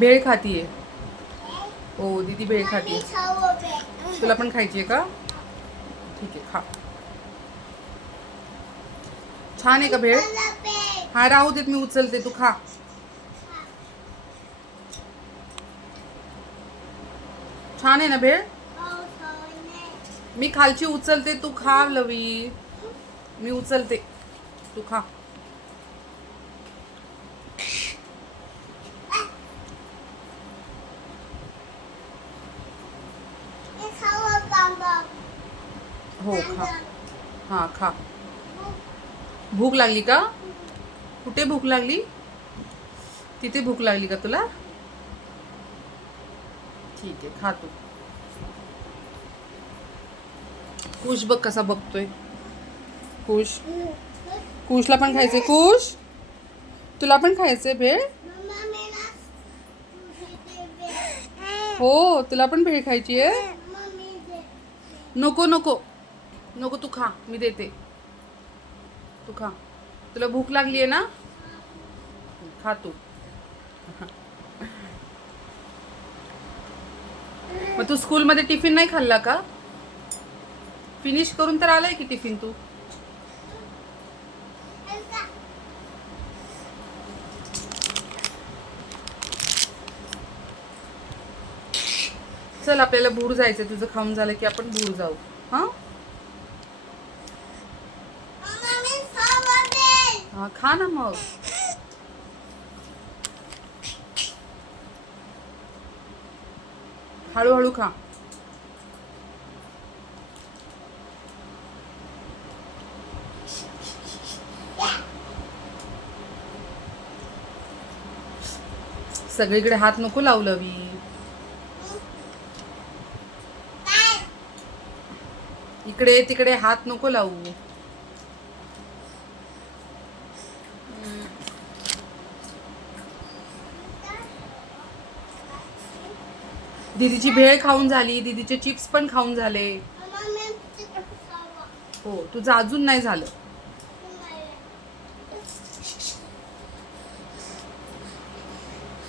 भेळ खातीये. हो दीदी भेळ खातीये. तुला पण खायची आहे का? ठीक आहे खा. छान आहे का भेळ हा राहू देत मी उचलते. तू खा. छान आहे ना भेळ मी खालची उचलते तू खा लवी. मी उचलते. तू खा. हो खा. हा खा. भूक लागली का? कुठे भूक लागली? तिथे भूक लागली का तुला? ठीक आहे खा तू. कुश बघ कसा बघतोय. कुश. कुशला पण खायचंय कुश. तुला पण खायचंय भेळ? हो तुला पण भेळ खायची आहे नको नको. नको तू खा मी देते. तू खा. तुला भूक लागली आहे ना? खा तू. मग तू स्कूलमध्ये टिफिन नाही खाल्ला का? फिनिश करून तर आलाय की टिफिन तू? चल आपल्याला भूर जायचं तुझं खाऊन झालं की आपण भूर जाऊ. हा? हा खा ना मग हळूहळू खा सगळीकडे हात नको लावलवी इकडे तिकडे हात नको लावू दीदीची भेळ खाऊन झाली दीदीचे चिप्स पण खाऊन झाले. हो तुझं अजून नाही झालं.